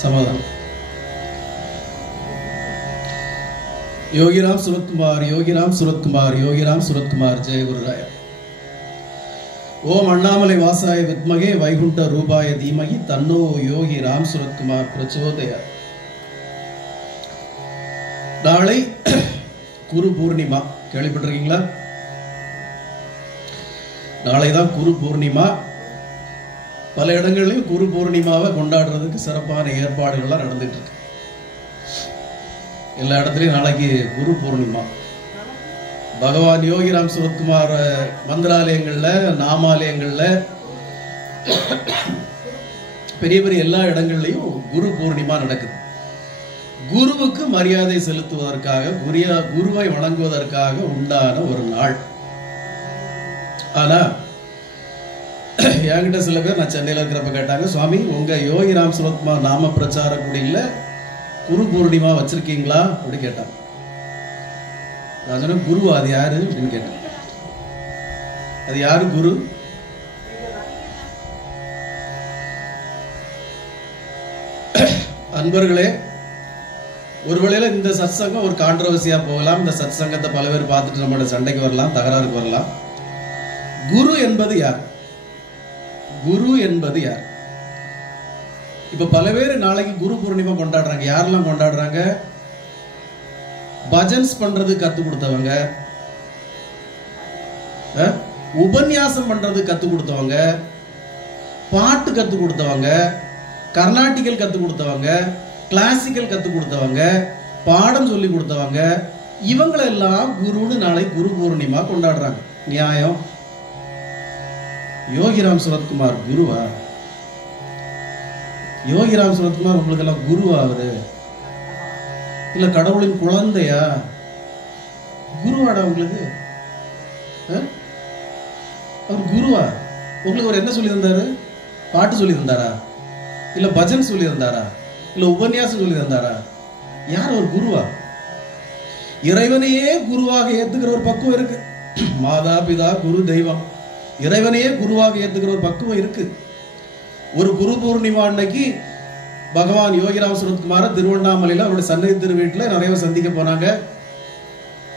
சமாதானம். யோகிராம் சுரத்குமார், யோகிராம் சுரத்குமார், யோகிராம் சுரத்குமார். ஜெய குருராய. ஓம் அண்ணாமலை வாசாய வித்மகே வைகுண்ட ரூபாய தீமகி தன்னோ யோகி ராம் சுரத்குமார் பிரச்சோதயாத். நாளை குரு பூர்ணிமா, கேள்விப்பட்டிருக்கீங்களா? நாளைதான் குரு பூர்ணிமா. பல இடங்கள்லையும் குரு பூர்ணிமாவை கொண்டாடுறதுக்கு சிறப்பான ஏற்பாடுகள்லாம் நடந்துட்டு இருக்கு. எல்லா இடத்துலையும் நாளைக்கு குரு பூர்ணிமா. பகவான் யோகிராம் சுரத்குமார் மந்திராலயங்கள்ல, நாமாலயங்கள்ல, பெரிய பெரிய எல்லா இடங்கள்லையும் குரு பூர்ணிமா நடக்குது. குருவுக்கு மரியாதை செலுத்துவதற்காக, குருவை வணங்குவதற்காக உண்டான ஒரு நாள். ஆனா என்கிட்ட சில பேர், நான் சென்னையில் இருக்கிறப்ப கேட்டாங்க, சுவாமி உங்க யோகிராம் சுரத்குமார் நாம பிரச்சார குடியில குரு பூர்ணிமா வச்சிருக்கீங்களா அப்படி கேட்டாங்க. நான் சொன்னேன், குரு அது யாரு அப்படின்னு கேட்டேன். அது யாரு குரு? அன்பர்களே, ஒருவேளையில இந்த சத்சங்கம் ஒரு கான்ட்ரவர்சியா போகலாம். இந்த சத்சங்கத்தை பல பேர் பார்த்துட்டு நம்மளோட சண்டைக்கு வரலாம், தகராறுக்கு வரலாம். குரு என்பது யார்? குரு என்பது யார்? இப்ப பல பேர் நாளைக்கு குரு பூர்ணிமா கொண்டாடுறாங்க. யாரெல்லாம் கொண்டாடுறாங்க? பஜன்ஸ் பண்றது கத்து கொடுத்தவங்க, உபன்யாசம் பண்றது கத்து கொடுத்தவங்க, பாட்டு கத்து கொடுத்தவங்க, கர்நாடிக்கல் கத்து கொடுத்தவங்க, கிளாசிக்கல் கத்து கொடுத்தவங்க, பாடம் சொல்லி கொடுத்தவங்க, இவங்களெல்லாம் குருன்னு நாளை குரு பூர்ணிமா கொண்டாடுறாங்க. நியாயம்? யோகிராம் சுரத்குமார் குருவா? யோகிராம் சுரத்குமார் உங்களுக்கு எல்லாம் குருவா? அவரு இல்ல கடவுளின் குழந்தையா? குருவாடா உங்களுக்கு? அவர் குருவா? உங்களுக்கு ஒரு என்ன சொல்லி தந்தாரு? பாட்டு சொல்லி தந்தாரா? இல்ல பஜன் சொல்லி தந்தாரா? இல்ல உபன்யாசம் சொல்லி தந்தாரா? யார் ஒரு குருவா? இறைவனையே குருவாக ஏத்துக்கிற ஒரு பக்குவம் இருக்கு. மாதா பிதா குரு தெய்வம், இறைவனையே குருவாக ஏத்துக்கிற ஒரு பக்குவம் இருக்கு. ஒரு குரு பூர்ணிமா அன்னைக்கு பகவான் யோகிராம் சுரத்குமார திருவண்ணாமலையில் அவருடைய சன்னதி திருவீட்டில் நிறைய சந்திக்க போனாங்க.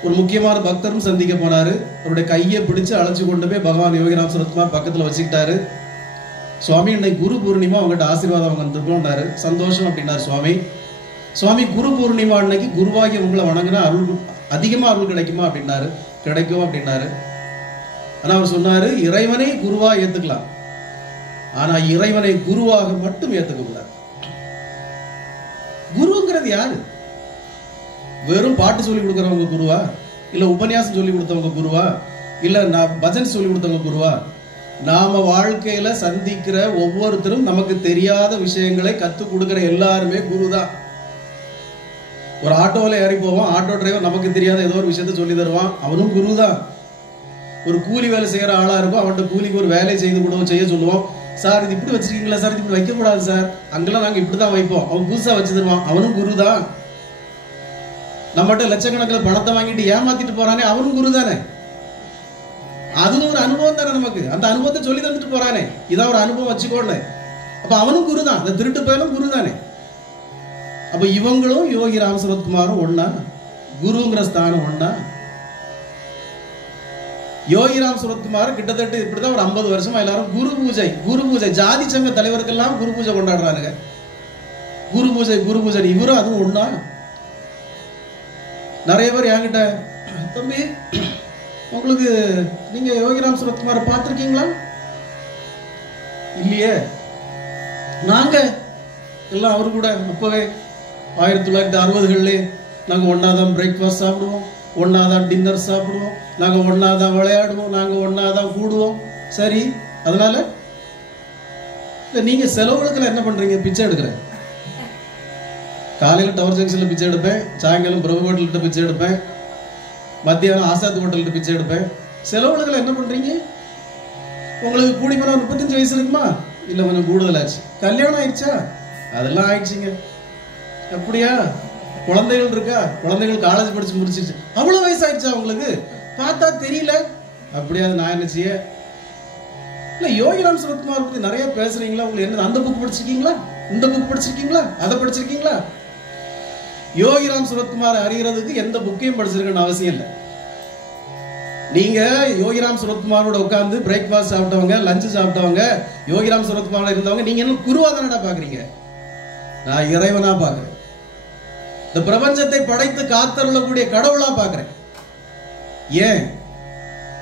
ஒரு முக்கியமான பக்தரும் சந்திக்க போனாரு. அவருடைய கையை பிடிச்சு அழைச்சு கொண்டு போய் பகவான் யோகிராம் சுரத்குமார் பக்கத்தில் வச்சுக்கிட்டாரு. சுவாமி, இன்னைக்கு குரு பூர்ணிமா, அவங்ககிட்ட ஆசீர்வாதம் அவங்க வந்துருக்கோம்னாரு. சந்தோஷம் அப்படின்னாரு சுவாமி. சுவாமி, குரு பூர்ணிமா அன்னைக்கு குருவாகி உங்களை வணங்கினா அருள், அதிகமா அருள் கிடைக்குமா அப்படின்னாரு. கிடைக்கும் அப்படின்னாரு. ஆனா அவர் சொன்னாரு, இறைவனை குருவா ஏத்துக்கலாம், ஆனா இறைவனை குருவாக மட்டும் ஏத்துக்க கூடாது. குருங்கிறது யாரு? வெறும் பாட்டு சொல்லி கொடுக்கறவங்க குருவா? இல்ல உபன்யாசம் சொல்லி கொடுத்தவங்க குருவா? இல்ல பஜன் சொல்லி கொடுத்தவங்க குருவா? நாம வாழ்க்கையில சந்திக்கிற ஒவ்வொருத்தரும் நமக்கு தெரியாத விஷயங்களை கத்து கொடுக்கிற எல்லாருமே குரு தான். ஒரு ஆட்டோவில் ஏறி போவோம், ஆட்டோ டிரைவர் நமக்கு தெரியாத ஏதோ ஒரு விஷயத்த சொல்லி தருவான், அவனும் குரு தான். ஒரு கூலி வேலை செய்யற ஆளா இருக்கும், அவன்கிட்ட கூலிக்கு ஒரு வேலை செய்ய சொல்லுவோம். சார் இது இப்படி வச்சிருக்கீங்களா சார், இப்படி வைக்க கூடாது சார், அங்கெல்லாம் நாங்க இப்படிதான் வைப்போம், அவன் புதுசா வச்சு தருவான், அவனும் குரு தான். நம்மகிட்ட லட்சக்கணக்கில் பணத்தை வாங்கிட்டு ஏமாத்திட்டு போறானே, அவனும் குரு தானே. அதுவும் ஒரு அனுபவம் தானே நமக்கு. அந்த அனுபவத்தை சொல்லி தந்துட்டு போறானே, இதான் ஒரு அனுபவம் வச்சுக்கோன்னு. அப்ப அவனும் குரு தான். அந்த திருட்டு பயலும் குரு தானே. அப்ப இவங்களும் யோகிராம் சுரத்குமாரும் ஒன்னா? குருங்கிற ஸ்தானம் ஒன்னா? யோகிராம் சுரத்குமார் கிட்டத்தட்ட இப்படிதான் ஒரு 50 வருஷமா எல்லாரும் குரு பூஜை ஜாதி சங்க தலைவருக்கெல்லாம் குரு பூஜை கொண்டாடுறானுங்க. குரு பூஜை இவரும் அதுவும் ஒண்ணா? நிறைய பேர் என்கிட்ட, தம்பி உங்களுக்கு நீங்க யோகிராம் சுரத்குமாரை பார்த்திருக்கீங்களா? இல்லையே. நாங்க எல்லாம் அவரு கூட அப்பவே 1960களிலே நாங்க ஒன்னாதான் பிரேக்ஃபாஸ்ட் சாப்பிடுவோம், ஒன்னாதான் டின்னர் சாப்பிடுவோம், நாங்க ஒன்னாதான் விளையாடுவோம், நாங்க ஒன்னாதான் கூடுவோம். சரி, அதனால நீங்க செலவுகளுக்கு என்ன பண்றீங்க? பிச்சை எடுக்கிறேன். காலையில டவர் ஜங்ஷன்ல பிச்சை எடுப்பேன், சாயங்காலம் பிரபு ஹோட்டல்கிட்ட பிச்சை எடுப்பேன், மத்தியானம் ஆசாத் ஹோட்டல்கிட்ட பிச்சை எடுப்பேன். செலவுகளுக்கு என்ன பண்றீங்க? உங்களுக்கு கூடி போனா 35 வயசு இருக்குமா? இல்ல கொஞ்சம் கூடுதல் ஆச்சு. கல்யாணம் ஆயிடுச்சா? அதெல்லாம் ஆயிடுச்சுங்க. அப்படியா? குழந்தைகள் இருக்கா? குழந்தைகள் காலேஜ் படிச்சு முடிச்சிருச்சு. அவ்வளவு வயசாயிடுச்சா உங்களுக்கு? பார்த்தா தெரியல. அப்படியா? நான் என்ன செய்ய? இல்ல யோகிராம் சுரத்குமார் பத்தி நிறைய பேசுறீங்களா? உங்களுக்கு என்ன அந்த புக் படிச்சிருக்கீங்களா? இந்த புக் படிச்சிருக்கீங்களா? அதை படிச்சிருக்கீங்களா? யோகிராம் சுரத்குமார் அறிகிறதுக்கு எந்த புக்கையும் படிச்சிருக்கணும் அவசியம் இல்லை. நீங்க யோகிராம் சுரத்குமாரோட உட்கார்ந்து பிரேக்ஃபாஸ்ட் சாப்பிட்டவங்க, லஞ்சு சாப்பிட்டவங்க, யோகிராம் சுரத்குமாரோட இருந்தவங்க, நீங்க என்ன குருவா தானடா பாக்குறீங்க? நான் இறைவனா பாக்குறேன். இந்த பிரபஞ்சத்தை படைத்து காத்தருளக்கூடிய கடவுளா பாக்குறேன். ஏன்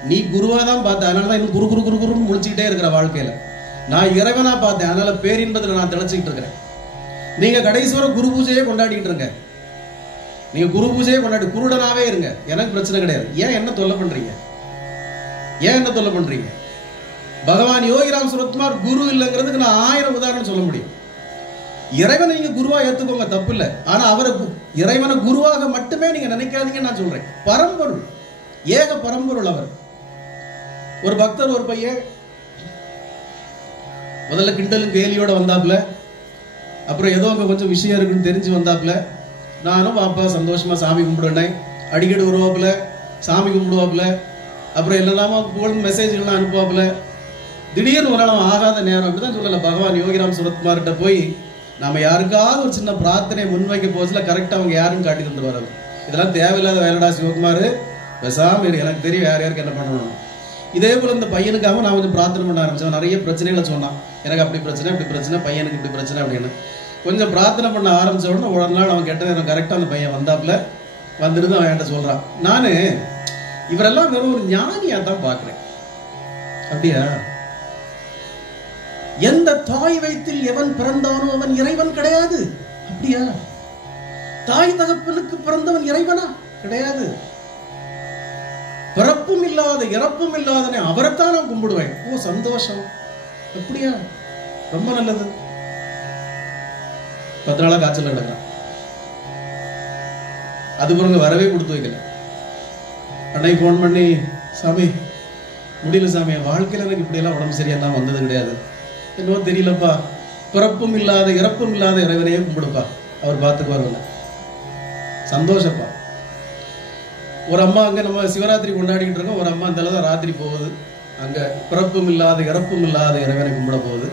நீ குருவா தான் பார்த்த, அதனாலதான் இன்னும் குரு குரு குரு குருன்னு முடிச்சுக்கிட்டே இருக்கிற வாழ்க்கையில. நான் இறைவனா பார்த்தேன், அதனால பேரின்பதுல நான் தெளிச்சுக்கிட்டு இருக்கிறேன். நீங்க கடைசி வரை குரு பூஜையே கொண்டாடிட்டு இருங்க. நீங்க குரு பூஜையே கொண்டாடி குருடனாவே இருங்க, எனக்கு பிரச்சனை கிடையாது. ஏன் என்ன தொல்லை பண்றீங்க? ஏன் என்ன தொல்லை பண்றீங்க? பகவான் யோகிராம் சுரத்குமார் குரு இல்லைங்கிறதுக்கு நான் 1000 உதாரணம் சொல்ல முடியும். இறைவனை நீங்க குருவா ஏத்துக்கோங்க, தப்பு இல்லை. ஆனா அவரை இறைவனை குருவாக மட்டுமே நீங்க நினைக்காதீங்கன்னு நான் சொல்றேன். பரம்பொருள், ஏக பரம்பொருள் அவர். ஒரு பக்தர் ஒரு பையன் முதல்ல கிண்டலும் கேலியோட வந்தாப்புல, அப்புறம் ஏதோ அங்க கொஞ்சம் விஷயம் இருக்குன்னு தெரிஞ்சு வந்தாப்புல. நானும் பாப்பா சந்தோஷமா சாமி கும்பிடுவேன், அடிக்கடி வருவாப்புல, சாமி கும்பிடுவாப்புல, அப்புறம் என்னெல்லாம புகழ் மெசேஜ்கள்லாம் அனுப்புவாப்புல. திடீர்னு ஒரு நாள் ஆகாத நேரம், அப்படிதான் சொல்லல, பகவான் யோகிராம் சுரத்குமார்கிட்ட போய் நம்ம யாருக்காவது ஒரு சின்ன பிரார்த்தனை முன்வைக்க போச்சுல கரெக்டா அவங்க யாருன்னு காட்டி தந்துடுவாரு. இதெல்லாம் தேவையில்லாத வேலைடா சிவகுமார், பேசாம எனக்கு தெரியும் யார் யாருக்கு என்ன பண்ணணும். இதே போல இந்த பையனுக்காக நான் கொஞ்சம் பிரார்த்தனை பண்ண ஆரம்பிச்சேன். நிறைய பிரச்சனைகளை சொன்னான், எனக்கு அப்படி பிரச்சனை இப்படி பிரச்சனை, பையனுக்கு இப்படி பிரச்சனை அப்படின்னு. கொஞ்சம் பிரார்த்தனை பண்ண ஆரம்பிச்ச உடனே ஒரு நாள் அவன் கேட்ட நேரம் கரெக்டா அந்த பையன் வந்தாப்புல. வந்துருந்து அவன் என்கிட்ட சொல்றான், நானு இவரெல்லாம் வெறும் ஒரு ஞானியா தான் பாக்குறேன். அப்படியா? எந்த தாய் வயிற்றில் எவன் பிறந்தானோ அவன் இறைவன் கிடையாது. அப்படியா? தாய் தகப்பனுக்கு பிறந்தவன் இறைவனா? கிடையாது. பிறப்பும் இல்லாத இறப்பும் இல்லாதனே அவரைத்தான் நான் கும்பிடுவேன். ஓ சந்தோஷம், அப்படியா? ரொம்ப நல்லது. 10 நாளா காய்ச்சல் கிடக்கிறான். அது பிறகு வரவே கொடுத்து வைக்கல. அன்னைக்கு போன் பண்ணி, சாமி முடியல சாமி, வாழ்க்கையில எனக்கு இப்படியெல்லாம் உடம்பு சரியா வந்தது கிடையாது, என்னவோ தெரியலப்பா, பிறப்பும் இல்லாத இறப்பும் இல்லாத இறைவனையே கும்பிடுப்பா, அவர் பார்த்துக்குவாருல்ல. சந்தோஷப்பா. ஒரு அம்மா அங்க நம்ம சிவராத்திரி கொண்டாடிக்கிட்டு இருக்கோம், ஒரு அம்மா அந்த தான் ராத்திரி போகுது, அங்க பிறப்பும் இல்லாத இறப்பும் இல்லாத இறைவனை கும்பிட போகுது.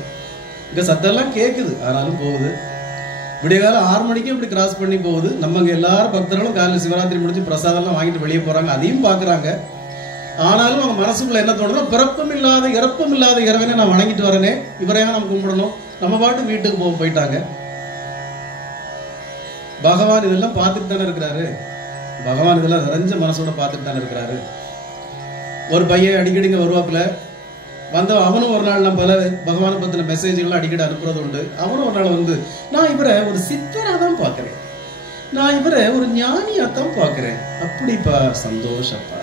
இங்க சத்தெல்லாம் கேட்குது, ஆனாலும் போகுது. விடிய காலம் 6 மணிக்கு இப்படி கிராஸ் பண்ணி போகுது. நம்ம அங்க எல்லாரும் பக்தர்களும் காலையில் சிவராத்திரி முடிஞ்சு பிரசாதம்லாம் வாங்கிட்டு வெளியே போறாங்க, அதையும் பாக்குறாங்க. ஆனாலும் அவங்க மனசுக்குள்ள என்ன தோணுதோ, பிறப்பும் இல்லாத இறப்பும் இல்லாத இறைவனை நான் வணங்கிட்டு வரனே, இவரையா நம்ம கும்பிடணும், நம்ம பாட்டு வீட்டுக்கு போயிட்டாங்க. பகவான் இதெல்லாம் பார்த்துட்டு தானே இருக்கிறாரு. பகவான் இதெல்லாம் நிறைஞ்ச மனசோட பார்த்துட்டு தானே இருக்கிறாரு. ஒரு பையன் அடிக்கடிங்க வருவாப்புல, வந்த அவனும் ஒரு நாள் நம்ம பல பகவானை பத்தின மெசேஜ்கள்லாம் அடிக்கடி அனுப்புறது உண்டு. அவனும் ஒரு நாள் வந்து, நான் இவரை ஒரு சித்தரா தான் பார்க்கிறேன், நான் இவரை ஒரு ஞானியா தான் பார்க்கிறேன். அப்படிப்பா, சந்தோஷப்பா.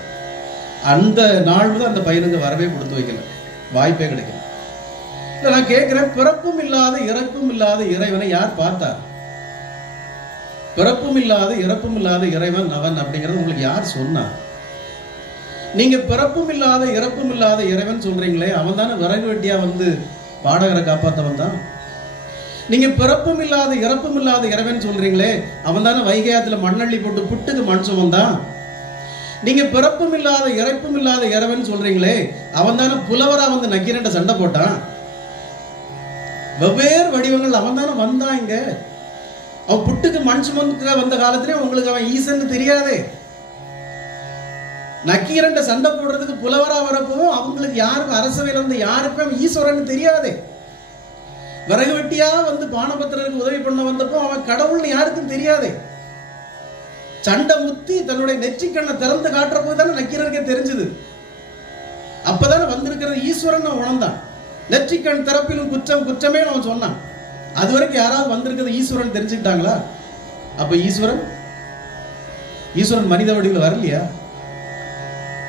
அந்த நாள் தான் அந்த பையனுக்கு வரவே கொடுத்து வைக்கல, வாய்ப்பே கிடைக்கல. இல்ல நான் கேட்கிறேன், பிறப்பும் இல்லாத இறப்பும் இல்லாத இறைவனை யார் பார்த்தா? பிறப்பும் இல்லாத இறப்பும் இல்லாத இறைவன் அவன் அப்படிங்கிறது உங்களுக்கு யார் சொன்னா? நீங்க பிறப்பும் இல்லாத இறப்பும் இல்லாத இறைவன் சொல்றீங்களே, அவன் தானே விறகு வெட்டியா வந்து பாடகரை காப்பாத்தவன் தான். நீங்க பிறப்பும் இல்லாத இறப்பும் இல்லாத இறைவன் சொல்றீங்களே, அவன் தானே வைகையாத்துல மண்ணள்ளி போட்டு புட்டுக்கு மண் சுமந்தான். நீங்க பிறப்பும் இல்லாத இறப்பும் இல்லாத இறைவன் சொல்றீங்களே, அவன் தானே புலவரா வந்து நக்கீரன்ட்ட சண்டை போட்டான். வெவ்வேறு வடிவங்கள் அவன் தானே வந்தான். இங்க அவன் புட்டுக்கு மண் சுமந்து வந்த காலத்திலே உங்களுக்கு அவன் ஈசன்னு தெரியாதே. நக்கீரன்ட்ட சண்டை போடுறதுக்கு புலவரா வரப்பவும் அவங்களுக்கு யாருக்கும் அரசவையில இருந்து யாருக்கும் ஈஸ்வரன் தெரியாதே. விறகு வெட்டியா வந்து பானபத்திரருக்கு உதவி பண்ண வந்தப்போ அவன் கடவுள்னு யாருக்கும் தெரியாதே. சண்டை முத்தி தன்னுடைய நெற்றிக்கண்ணை திறந்து காட்டுற போது தானே நக்கீரருக்கே தெரிஞ்சது. அப்பதானே வந்திருக்கிறது ஈஸ்வரன் உணர்ந்தான். நெற்றிக்கண் திறப்பிலும் குற்றம் குற்றமே அவன் சொன்னான். அது வரைக்கும் யாராவது வந்திருக்கிறது ஈஸ்வரன் தெரிஞ்சுக்கிட்டாங்களா? அப்ப ஈஸ்வரன் மனித வடிவில் வரலையா?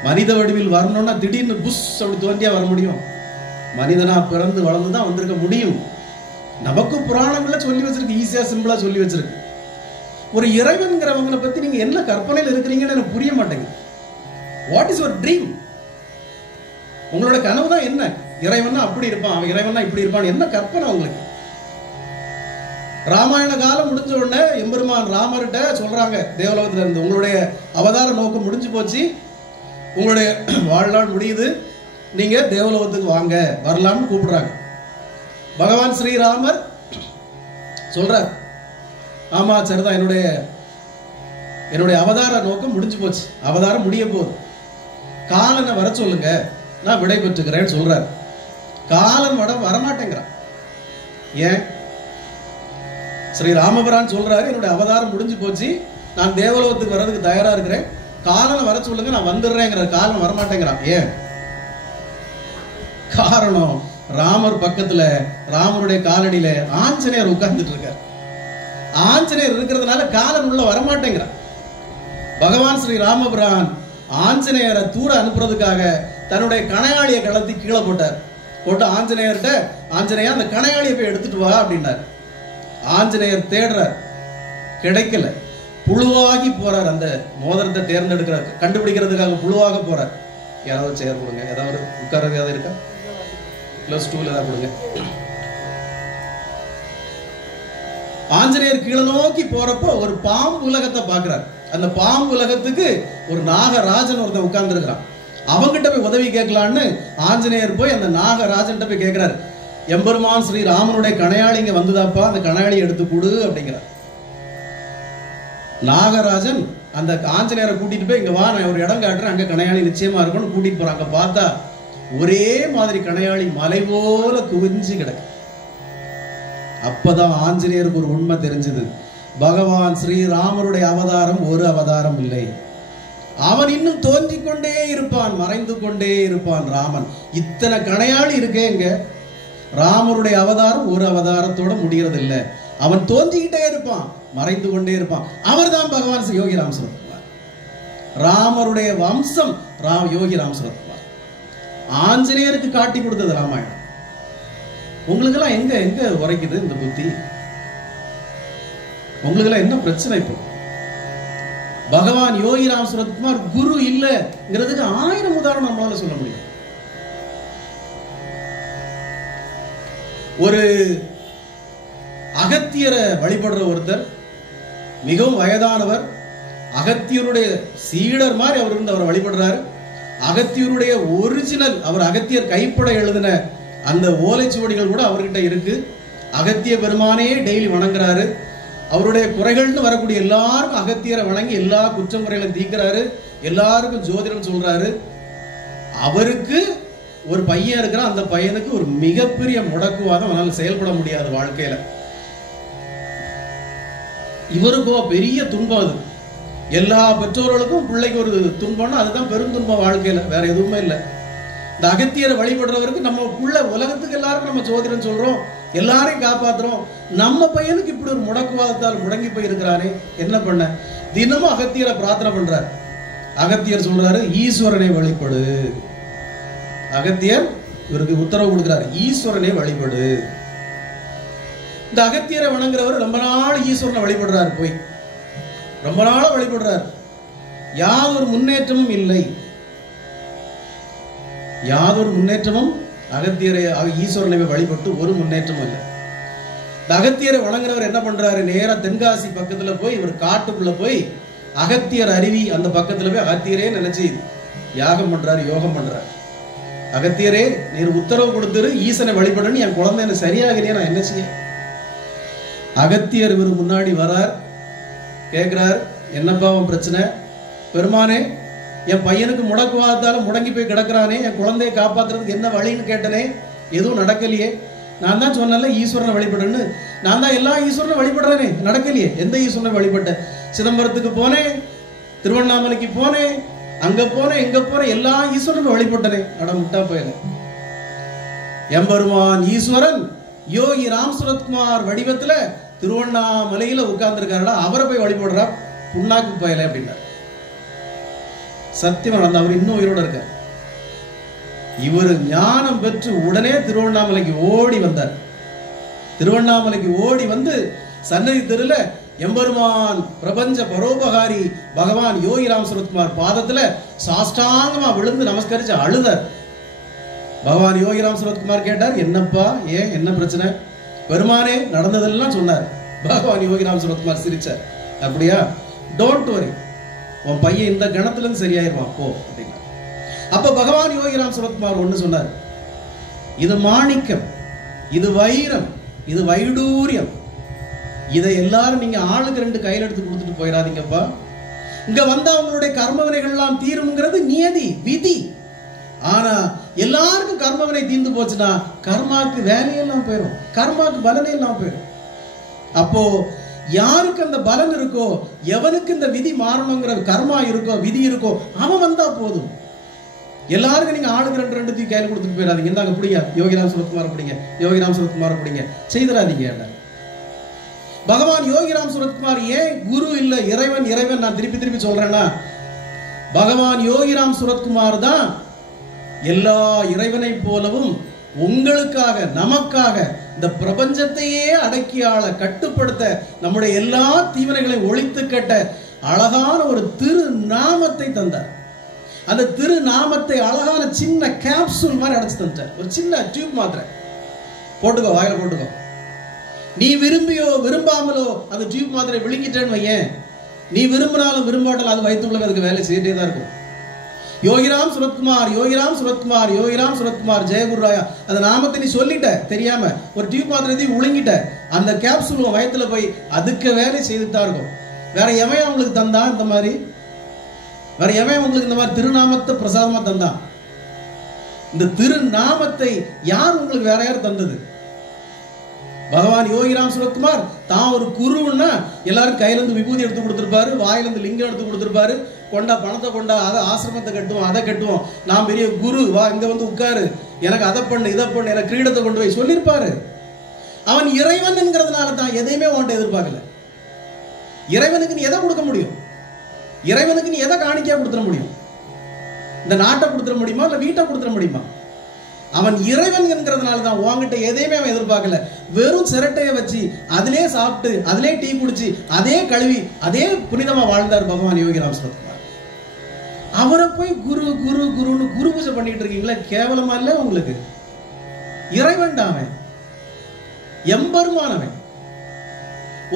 மனித வடிவில் வரணும்னா திடீர்னு புஷ் அப்படி தோன்றியா வர முடியும்? மனிதனா பிறந்து வளர்ந்துதான் வந்திருக்க முடியும். நமக்கு புராணங்கள்ல சொல்லி வச்சிருக்கு, ஈஸியா சிம்பிளா சொல்லி வச்சிருக்கு. ஒரு இறைவன்கிறவங்களை பத்தி நீங்க என்ன கற்பனையில் இருக்கிறீங்கன்னு எனக்கு புரிய மாட்டேங்குது. What is your dream? உங்களோட கனவு தான் என்ன? இறைவனா அப்படி இருப்பான், அவன் இறைவனா இப்படி இருப்பான், என்ன கற்பனை உங்களுக்கு? ராமாயண காலம் முடிஞ்ச உடனே எம்பெருமான் ராமர்கிட்ட சொல்றாங்க தேவலோகத்துல இருந்து, உங்களுடைய அவதார நோக்கம் முடிஞ்சு போச்சு, உங்களுடைய வாழ்நாள் முடியுது, நீங்க தேவலோகத்துக்கு வாங்க, வரலாம்னு கூப்பிடுறாங்க. பகவான் ஸ்ரீராமர் சொல்றார், ஆமா சரிதான், என்னுடைய அவதார நோக்கம் முடிஞ்சு போச்சு, அவதாரம் முடிய போகுது, காலனை வர சொல்லுங்க, நான் விடை பெற்றுக்கிறேன்னு சொல்றார். காலன் வரமாட்டேங்கிறான். ஏன்? ஸ்ரீ ராமபிரான் சொல்றாரு, என்னுடைய அவதாரம் முடிஞ்சு போச்சு, நான் தேவலோகத்துக்கு வர்றதுக்கு தயாரா இருக்கிறேன், காலனை வர சொல்லுங்க, நான் வந்துடுறேங்கிற. காலன் வரமாட்டேங்கிறான். ஏன்? காரணம், ராமர் பக்கத்துல, ராமருடைய காலடியில ஆஞ்சநேயர் உட்கார்ந்துட்டு இருக்கார். ஆஞ்சநேயர் இருக்கிறதுனால காலன் உள்ள வரமாட்டேங்கிறான். பகவான் ஸ்ரீ ராமபிரான் ஆஞ்சநேயரை தூர அனுப்புறதுக்காக தன்னுடைய கணையாளியை கலத்தி கீழே போட்டார். போட்டு ஆஞ்சநேயர்கிட்ட, ஆஞ்சநேயா அந்த கணையாளியை போய் எடுத்துட்டு வா அப்படின்னார். ஆஞ்சநேயர் தேடுறார், கிடைக்கல. புழுவாகி போறார். அந்த மோதிரத்தை தேர்ந்தெடுக்கிறார், கண்டுபிடிக்கிறதுக்காக புழுவாக போறார். யாராவது சேர் கொடுங்க, ஏதாவது உட்கார்றது ஏதாவது இருக்கா, இல்ல ஸ்டூல் ஏதாவது கொடுங்க. ஆஞ்சநேயர் கீழே நோக்கி போறப்போ ஒரு பாம்பு உலகத்தை பாக்குறார். அந்த பாம்பு உலகத்துக்கு ஒரு நாகராஜன் ஒருத்தன் உட்கார்ந்து இருக்கிறான். அவங்கிட்ட போய் உதவி கேட்கலான்னு ஆஞ்சநேயர் போய் அந்த நாகராஜன் போய் கேட்கிறார், எம்பெருமான் ஸ்ரீ ராமனுடைய கணையாளி இங்க வந்துதாப்பா, அந்த கணையாளி எடுத்து கொடு அப்படிங்கிறார். நாகராஜன் அந்த ஆஞ்சநேயரை கூட்டிட்டு போய், இங்க வா, நான் ஒரு இடம் காட்டுறேன், அங்க கணையாளி நிச்சயமா இருக்கும்னு கூட்டிட்டு போறாங்க. பார்த்தா ஒரே மாதிரி கணையாளி மலை போல குவிஞ்சு கிடக்கு. அப்பதான் ஆஞ்சநேயருக்கு ஒரு உண்மை தெரிஞ்சது, பகவான் ஸ்ரீராமருடைய அவதாரம் ஒரு அவதாரம் இல்லை, அவன் இன்னும் தோன்றிக் கொண்டே இருப்பான், மறைந்து கொண்டே இருப்பான். ராமன் இத்தனை கணையாளி இருக்கே, இங்க ராமருடைய அவதாரம் ஒரு அவதாரத்தோட முடிகிறது இல்லை, அவன் தோன்றிக்கிட்டே இருப்பான், மறைந்து கொண்டே இருப்பான். அவர் தான் பகவான் யோகி ராம் சரத்குமார். ராமருடைய வம்சம் யோகி ராம் சரத்குமார். ஆஞ்சநேயருக்கு காட்டி கொடுத்தது ராமாயணம். உங்களுக்கெல்லாம் எங்க எங்க உரைக்குது இந்த புத்தி? உங்களுக்கெல்லாம் என்ன பிரச்சனை? இப்போ பகவான் யோகி ராம் சரத்குமார் குரு இல்லைங்கிறதுக்கு 1000 உதாரணம் நம்மளால சொல்ல முடியும். ஒரு அகத்தியரை வழிபடுற ஒருத்தர், மிகவும் வயதானவர், அகத்தியருடைய சீடர் மாதிரி அவர் இருந்து அவரை வழிபடுறாரு. அகத்தியருடைய ஒரிஜினல், அவர் அகத்தியர் கைப்பட எழுதின அந்த ஓலைச்சுவடிகள் கூட அவர்கிட்ட இருக்கு. அகத்திய பெருமானையே டெய்லி வணங்குறாரு. அவருடைய குறைகள்னு வரக்கூடிய எல்லாருக்கும் அகத்தியரை வணங்கி எல்லா குற்றம் குறைகளை தீர்க்கிறாரு. எல்லாருக்கும் ஜோதிடம் சொல்றாரு. அவருக்கு ஒரு பையன் இருக்கிறான், அந்த பையனுக்கு ஒரு மிகப்பெரிய முடக்குவாதம், அவனால் செயல்பட முடியாது வாழ்க்கையில. இவருக்கோ பெரிய துன்பம். அது எல்லா பெற்றோர்களுக்கும் பிள்ளைக்கு ஒரு துன்பம்னா அதுதான் பெருந்துன்பம் வாழ்க்கையில, வேற எதுவுமே இல்லை. இந்த அகத்தியரை வழிபடுறவருக்கு நம்ம உள்ள உலகத்துக்கு எல்லாருக்கும் நம்ம ஜோதிடம் சொல்றோம், எல்லாரையும் காப்பாத்துறோம், நம்ம பையனுக்கு இப்படி ஒரு முடக்குவாதத்தால் முடங்கி போய் இருக்கிறானே, என்ன பண்ண? தினமும் அகத்தியரை பிரார்த்தனை பண்றாரு. அகத்தியர் சொல்றாரு, ஈஸ்வரனை வழிபடு. அகத்தியர் இவருக்கு உத்தரவு கொடுக்கிறாரு, ஈஸ்வரனை வழிபடு. இந்த அகத்தியரை வணங்குறவர் ரொம்ப நாள் ஈஸ்வரனை வழிபடுறாரு, போய் ரொம்ப நாள் வழிபடுறாரு. யாதொரு முன்னேற்றமும் இல்லை, யாதொரு முன்னேற்றமும். அகத்தியரை ஈஸ்வரனை வழிபட்டு ஒரு முன்னேற்றமும் இல்லை. இந்த அகத்தியரை வணங்குறவர் என்ன பண்றாரு, நேரா தென்காசி பக்கத்துல போய், இவர் காட்டுக்குள்ள போய் அகத்தியர் அருவி அந்த பக்கத்துல போய் அகத்தியரே நினைச்சு யாகம் பண்றாரு, யோகம் பண்றாரு. அகத்தியரே, நீர் உத்தரவு கொடுத்துரு, ஈசனை வழிபடுன்னு, என் குழந்தை என்ன சரியாகலையே, நான் என்ன செய்ய? அகத்தியர் இவர் முன்னாடி வரார், கேட்கிறார், என்னப்பா உன் பிரச்சனை? பெருமானே, என் பையனுக்கு முடக்குவாதத்தால முடங்கி போய் கிடக்கிறானே, என் குழந்தையை காப்பாத்துறதுக்கு என்ன வழின்னு கேட்டனே, எதுவும் நடக்கலையே. நான் தான் சொன்னல ஈஸ்வரனை வழிபடுன்னு, நான் தான் எல்லா ஈஸ்வரனை வழிபடுறேனே, நடக்கலையே. எந்த ஈஸ்வரனை வழிபட்டேன்? சிதம்பரத்துக்கு போனேன், திருவண்ணாமலைக்கு போனேன், அங்க போனேன், எங்க போனேன், எல்லா ஈஸ்வரனும் வழிபட்டனே. அட முட்டா போயல. எம்பெருமான் ஈஸ்வரன் யோகி ராம் சரத்குமார் வடிவத்துல திருவண்ணாமலையில உட்கார்ந்து இருக்காருடா, அவரை போய் வழிபடுறா, புண்ணாக்கு போயல அப்படின்னார். சத்தியம் நடந்த அவர் இன்னும் உயிரோட இருக்கார். இவர் ஞானம் பெற்று உடனே திருவண்ணாமலைக்கு ஓடி வந்தார். திருவண்ணாமலைக்கு ஓடி வந்து சன்னதி தெருல எம்பெருமான் பிரபஞ்ச பரோபகாரி பகவான் யோகி ராம் சரத்குமார் பாதத்துல சாஷ்டாங்கமா விழுந்து நமஸ்கரிச்சு அழுதார். பகவான் யோகி ராம் சரத்குமார் கேட்டார், என்னப்பா, ஏன், என்ன பிரச்சனை? பெருமானே நடந்ததெல்லாம் சொன்னார். பகவான் யோகி ராம் சரத்குமார் சிரிச்சார். அப்படியா, டோன்ட் வரி, உன் பையன் இந்த கணத்துல இருந்து சரியாயிருவான் போ அப்படின்னா. அப்ப பகவான் யோகிராம் சுரத்குமார் ஒண்ணு சொன்னார், இது மாணிக்கம், இது வைரம், இது வைடூரியம், இதை எல்லாரும் நீங்க ஆளுக்கு 2 கையில எடுத்து கொடுத்துட்டு போயிடாதீங்கப்பா. இங்க வந்தா அவங்களுடைய கர்மவினைகள் எல்லாம் தீரும்ங்கிறது நியதி, விதி. ஆனா எல்லாருக்கும் கர்மவினை தீர்ந்து போச்சுன்னா கர்மாக்கு வேலையெல்லாம் போயிடும், கர்மாக்கு பலனே எல்லாம் போயிடும். அப்போ யாருக்கு அந்த பலன் இருக்கோ, எவனுக்கு இந்த விதி மாறணுங்கிற கர்மா இருக்கோ, விதி இருக்கோ, அவன் வந்தா போதும். எல்லாருக்கும் நீங்க ஆளுக்கு 2 தூக்கி கையில கொடுத்துட்டு போயிடாதீங்க. இந்தாங்க பிடிங்க, யோகிராம் சுரத்குமார் பிடிங்க, யோகிராம் சுரத்குமார் பிடிங்க, செய்திடாதீங்க. பகவான் யோகிராம் சுரத்குமார் ஏன் குரு இல்ல இறைவன்? இறைவன் நான் திருப்பி திருப்பி சொல்றேன்னா, பகவான் யோகிராம் சுரத்குமார் தான் எல்லா இறைவனை போலவும் உங்களுக்காக, நமக்காக இந்த பிரபஞ்சத்தையே அடக்கி ஆள, கட்டுப்படுத்த, நம்முடைய எல்லா தீவினைகளையும் ஒழித்து கட்ட அழகான ஒரு திருநாமத்தை தந்தார். அந்த திருநாமத்தை அழகான சின்ன கேப்சூல் மாதிரி அடைச்சு தந்தார். ஒரு சின்ன டியூப் மாத்திரை போட்டுக்கோ, வாயில போட்டுக்கோ. நீ விரும்பியோ விரும்பாமலோ அந்த டியூப் மாத்திரை விழுங்கிட்டேன்னு வையேன், நீ விரும்பினாலும் விரும்பாட்டாலும் அது வயிற்றுக்குள்ள அதுக்கு வேலை செய்யிட்டே தான் இருக்கும். யோகிராம் சுரத்குமார், யோகிராம் சுரத்குமார், யோகிராம் சுரத்குமார், ஜெயகுருராயா, அந்த நாமத்தை நீ சொல்லிட்ட தெரியாம, ஒரு டியூப் மாத்திரை விழுங்கிட்ட, அந்த கேப்சூல் வயத்துல போய் அதுக்கு வேலை செய்துட்டு தான் இருக்கும். வேற எவன் உங்களுக்கு தந்தா இந்த மாதிரி? வேற எவன் உங்களுக்கு இந்த மாதிரி திருநாமத்தை பிரசாதமா தந்தான்? இந்த திருநாமத்தை யார் உங்களுக்கு வேற யார் தந்தது? பகவான் யோகிராம் சுரத்குமார் தான் ஒரு குருன்னா எல்லாரும் கையில இருந்து விபூதி எடுத்து கொடுத்துருப்பாரு, வாயில இருந்து லிங்கம் எடுத்து கொடுத்துருப்பாரு, கொண்டா பணத்தை கொண்டா, அதை ஆசிரமத்தை கட்டுவோம், அதை கட்டுவோம், நான் பெரிய குரு, வா இங்க வந்து உட்காரு, எனக்கு அதை பண்ணு இதை பண்ணு, எனக்கு கிரீடத்தை கொண்டு போய் சொல்லியிருப்பாரு. அவன் இறைவன் என்கிறதுனால தான் எதையுமே உன்ட்ட எதிர்பார்க்கல. இறைவனுக்கு நீ எதை கொடுக்க முடியும்? இறைவனுக்கு நீ எதை காணிக்கையா கொடுத்துட முடியும்? இந்த நாட்டை கொடுத்துட முடியுமா, இல்ல வீட்டை கொடுத்துட முடியுமா? அவன் இறைவன் என்கிறதுனால தான் உங்ககிட்ட எதையுமே அவன் எதிர்பார்க்கல. வெறும் சிரட்டையை வச்சு அதிலே சாப்பிட்டு அதிலே டீ குடிச்சு அதே கழுவி அதே புனிதமா வாழ்ந்தார் பகவான் யோகிராம் சுரத்குமார். அவரை போய் குரு குரு குருன்னு குரு பூஜை பண்ணிட்டு இருக்கீங்களா? கேவலமா இல்ல உங்களுக்கு? இறைவன் அவன், எம்பெருமானவன்.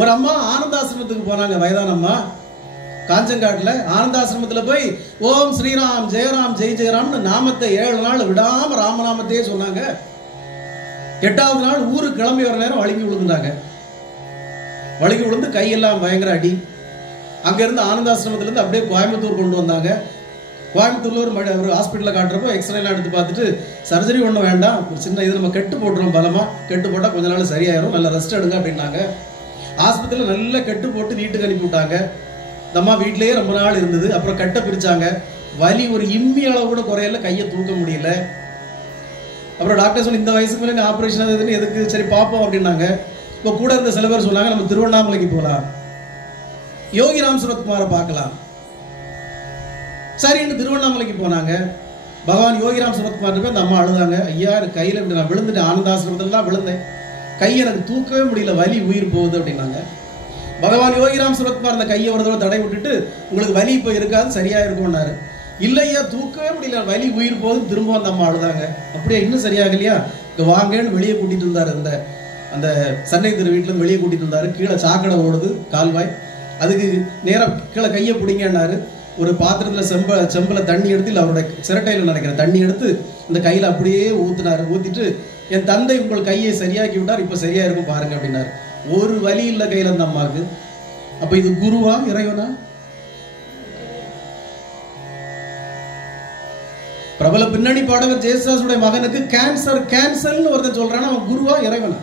ஒரு அம்மா ஆனந்தாசிரமத்துக்கு போனாங்க, வயதான அம்மா, காஞ்சங்காட்டுல ஆனந்தாசிரமத்துல போய் ஓம் ஸ்ரீராம் ஜெயராம் ஜெய் ஜெயராம்னு நாமத்தை 7 நாள் விடாம ராமநாமத்தையே சொன்னாங்க. 8வது நாள் ஊருக்கு கிளம்பி வர நேரம் வழுங்கி விழுந்தாங்க. வழுங்கி விழுந்து கையெல்லாம் பயங்கர அடி. அங்க இருந்து ஆனந்தாசிரமத்துல இருந்து அப்படியே கோயம்புத்தூர் கொண்டு வந்தாங்க. கோயம்புத்தூர்ல ஒரு ஹாஸ்பிட்டல்ல காட்டுறப்போ எக்ஸ்ரேலாம் எடுத்து பார்த்துட்டு, சர்ஜரி ஒன்றும் வேண்டாம், ஒரு சின்ன இது நம்ம கெட்டு போட்டுறோம், பலமா கெட்டு போட்டா கொஞ்ச நாள் சரியாயிரும், நல்ல ரெஸ்ட் எடுங்க அப்படின்னாங்க. ஆஸ்பத்திரியில நல்லா கெட்டு போட்டு வீட்டுக்கு அனுப்பி விட்டாங்க. இந்த அம்மா வீட்டிலேயே ரொம்ப நாள் இருந்தது. அப்புறம் கட்டை பிரிச்சாங்க. வலி ஒரு இம்மி அளவு கூட குறையல, கையை தூக்க முடியல. அப்புறம் டாக்டர் சொல்லி இந்த வயசுக்கு மேலே ஆப்ரேஷன் எதுன்னு, எதுக்கு, சரி பார்ப்போம் அப்படின்னாங்க. இப்போ கூட இருந்த சில பேர் சொன்னாங்க நம்ம திருவண்ணாமலைக்கு போகலாம், யோகிராம் சுரத்குமாரை பார்க்கலாம். சரின்னு திருவண்ணாமலைக்கு போனாங்க. பகவான் யோகிராம் சுரத்குமார் போய் அந்த அம்மா அழுதாங்க. ஐயா கையில் நான் விழுந்துட்டேன், ஆனந்தாசிரமத்திலாம் விழுந்தேன், கை எனக்கு தூக்கவே முடியல, வலி உயிர் போகுது அப்படின்னாங்க. பகவான் யோகிராம் சுரத்குமார் அந்த கையை ஒரு தடவை தடை விட்டுட்டு, உங்களுக்கு வலி இப்போ இருக்காது, சரியா இருக்கும்னாரு. இல்லையா தூக்கவே முடியல, வலி உயிர் போகுது, திரும்ப அந்த அம்மா அழுதாங்க. அப்படியே இன்னும் சரியாகலையா, இங்கே வாங்கன்னு வெளியே கூட்டிட்டு இருந்தாரு. அந்த சென்னை திரு வீட்டில் வெளியே கூட்டிட்டு இருந்தாரு. கீழே சாக்கடை ஓடுது, கால்வாய், அதுக்கு நேரம் கீழே கையை பிடிங்கன்னாரு. ஒரு பாத்திரத்தில் செம்பில் தண்ணி எடுத்து, இல்லை அவருடைய சிரட்டையில் நினைக்கிறேன் தண்ணி எடுத்து இந்த கையில் அப்படியே ஊத்துனாரு. ஊத்திட்டு, என் தந்தை உங்கள் கையை சரியாக்கி விட்டார், இப்போ சரியா இருக்கும் பாருங்க அப்படின்னாரு. ஒரு வலி இல்ல கையில அந்த அம்மாவுக்கு. அப்ப இது குருவா இறைவனா? பிரபல பின்னணி பாடகர் ஜெயசுதாசுடைய மகனுக்கு கேன்சர்னு ஒருத்தன் சொல்றான், அவன் குருவா இறைவனா?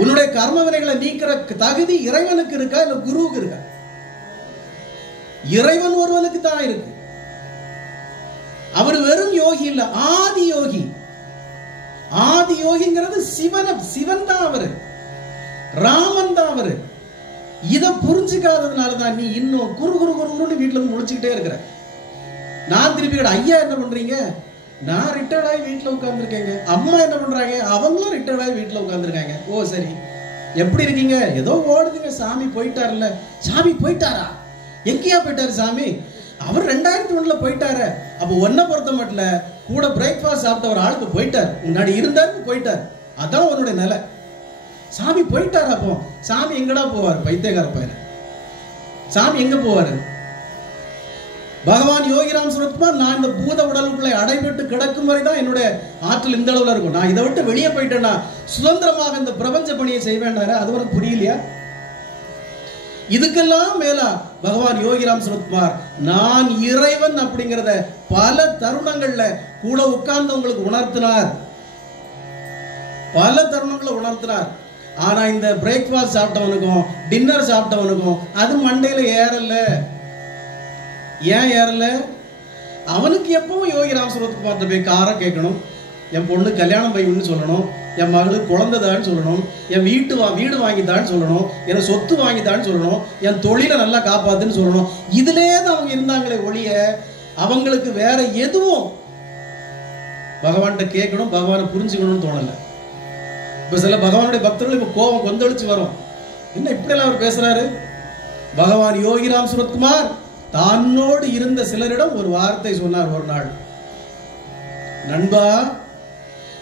உன்னுடைய கர்ம வினைகளை நீக்கிற தகுதி இறைவனுக்கு இருக்கா இல்ல குருவுக்கு இருக்கா? இறைவன் ஒருவனுக்கு தான் இருக்கு. அவர் வெறும் யோகி இல்ல, ஆதி யோகி. ஆதி யோகிங்கிறது சிவன் தான் அவரு, ராமன் தான் அவரு. இதை புரிஞ்சுக்காததுனால தான் நீ இன்னும் குரு குரு குருன்னு வீட்டுல இருந்து முழிச்சுக்கிட்டே இருக்கிற. நான் திருப்பி ஐயா என்ன பண்றீங்க? நான் ரிட்டையர்ட் ஆகி வீட்டுல உட்கார்ந்துருக்கேங்க. அம்மா என்ன பண்றாங்க? அவங்களும் ரிட்டையர்ட் ஆகி வீட்டுல உட்கார்ந்துருக்காங்க. ஓ சரி, எப்படி இருக்கீங்க? ஏதோ ஓடுதுங்க. சாமி போயிட்டாருல்ல. சாமி போயிட்டாரா? எங்கேயா போயிட்டாரு சாமி? அவர் 2001 போயிட்டாரு. அப்போ ஒன்ன பொறுத்த மட்டும் கூட பிரேக்ஃபாஸ்ட் சாப்பிட்ட ஒரு ஆளுக்கு போயிட்டார், முன்னாடி இருந்தாரு போயிட்டார். அதான் உன்னுடைய நிலை. சாமி போயிட்டாரு. அப்போ சாமி எங்கடா போவார்? பைத்தியக்கார பையன். சாமி எங்க போவாரு? பகவான் யோகிராம் சுரத்குமார், நான் இந்த பூத உடலுக்குள்ளே அடைபட்டு கிடக்கும் வரை தான் என்னுடைய ஆற்றல் இந்த அளவுல இருக்கும். நான் இதை விட்டு வெளியே போயிட்டேன்னா சுதந்திரமாக இந்த பிரபஞ்ச பணியை செய்வேண்டாரு. அது உனக்கு புரியலையா? இதுக்கெல்லாம் மேலா பகவான் யோகிராம் சுரத்குமார் நான் இறைவன் அப்படிங்கிறத பல தருணங்கள்ல கூட உட்கார்ந்து உங்களுக்கு உணர்த்தினார். பல தருணங்களை உணர்த்தினார். ஆனா இந்த பிரேக்ஃபாஸ்ட் சாப்பிட்டவனுக்கும் டின்னர் சாப்பிட்டவனுக்கும் அது மண்டையில ஏறல. ஏன் ஏறல? அவனுக்கு எப்பவும் யோகிராம் சுரத்குமார்ட்ட போய் காரை கேட்கணும், என் பொண்ணு கல்யாணம் பையன்னு சொல்லணும், என் மகளுக்கு குழந்தைதான்னு சொல்லணும், என் வீடு வாங்கித்தான்னு சொல்லணும், என் சொத்து வாங்கித்தான்னு சொல்லணும், என் தொழிலை நல்லா காப்பாத்துன்னு சொல்லணும். இதுலே தான் அவங்க இருந்தாங்களே ஒழிய அவங்களுக்கு வேற எதுவும் பகவான்கிட்ட கேட்கணும், பகவானை புரிஞ்சுக்கணும்னு தோணலை. இப்ப சில பகவானுடைய பக்தர்கள் இப்ப கோபம் கொந்தளிச்சு வரும். என்ன இப்படியெல்லாம் அவர் பேசுறாரு? பகவான் யோகிராம் சுரத்குமார் தன்னோடு இருந்த சிலரிடம் ஒரு வார்த்தை சொன்னார் ஒரு நாள். நண்பா,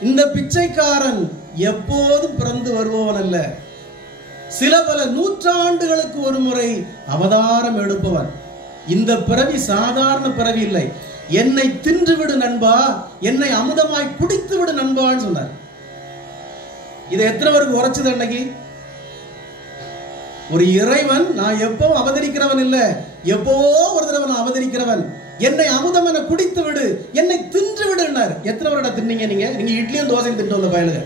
இந்த பிச்சைக்காரன் எப்போதும் பிறந்து வருபவன் அல்ல, சில பல நூற்றாண்டுகளுக்கு ஒரு முறை அவதாரம் எடுப்பவன். இந்த பிறவி சாதாரண பிறவி இல்லை. என்னை தின்றுவிடு நண்பா, என்னை அமுதமாய் குடித்து விடு நண்பான்னு சொன்னார். இதை எத்தனை பேருக்கு உரைச்சது? அன்னைக்கு ஒரு இறைவன் நான் எப்பவும் அவதரிக்கிறவன் இல்ல, எப்பவோ ஒரு தடவை நான் அவதரிக்கிறவன், என்னை அமுதம் என குடித்து விடு, என்னை தின்று விடுனார். எத்தனை வருடம் தின்னீங்க நீங்க? நீங்க இட்லியும் தோசையும் தின்று வந்த பயலுங்க.